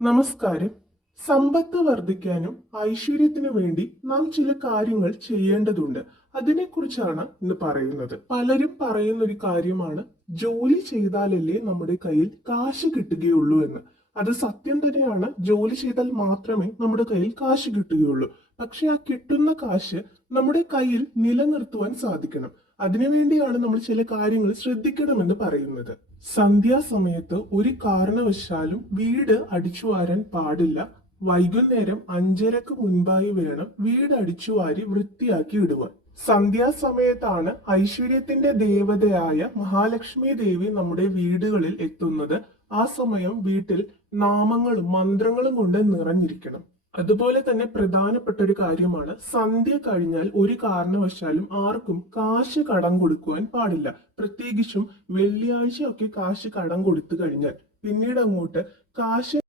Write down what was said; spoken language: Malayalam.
നമസ്കാരം. സമ്പത്ത് വർദ്ധിക്കാനും ഐശ്വര്യത്തിനു വേണ്ടി നാം ചില കാര്യങ്ങൾ ചെയ്യേണ്ടതുണ്ട്. അതിനെക്കുറിച്ചാണ് ഇന്ന് പറയുന്നത്. പലരും പറയുന്ന ഒരു കാര്യമാണ് ജോലി ചെയ്താലല്ലേ നമ്മുടെ കയ്യിൽ കാശ് കിട്ടുകയുള്ളൂ എന്ന്. അത് സത്യം തന്നെയാണ്. ജോലി ചെയ്താൽ മാത്രമേ നമ്മുടെ കയ്യിൽ കാശ് കിട്ടുകയുള്ളൂ. പക്ഷെ ആ കിട്ടുന്ന കാശ് നമ്മുടെ കയ്യിൽ നിലനിർത്തുവാൻ സാധിക്കണം. അതിനുവേണ്ടിയാണ് നമ്മൾ ചില കാര്യങ്ങൾ ശ്രദ്ധിക്കണമെന്ന് പറയുന്നത്. സന്ധ്യാസമയത്ത് ഒരു കാരണവശാലും വീട് അടിച്ചു വാരാൻ പാടില്ല. വൈകുന്നേരം 5:30 മുൻപായി വേണം വീട് അടിച്ചുവാരി വൃത്തിയാക്കി ഇടുവാൻ. സന്ധ്യാസമയത്താണ് ഐശ്വര്യത്തിന്റെ ദേവതയായ മഹാലക്ഷ്മി ദേവി നമ്മുടെ വീടുകളിൽ എത്തുന്നത്. ആ സമയം വീട്ടിൽ നാമങ്ങളും മന്ത്രങ്ങളും കൊണ്ട് നിറഞ്ഞിരിക്കണം. അതുപോലെ തന്നെ പ്രധാനപ്പെട്ട ഒരു കാര്യമാണ്, സന്ധ്യ കഴിഞ്ഞാൽ ഒരു കാരണവശാലും ആർക്കും കാശ് കടം കൊടുക്കുവാൻ പാടില്ല. പ്രത്യേകിച്ചും വെള്ളിയാഴ്ച ഒക്കെ കാശ് കടം കൊടുത്തു കഴിഞ്ഞാൽ പിന്നീട് അങ്ങോട്ട് കാശ്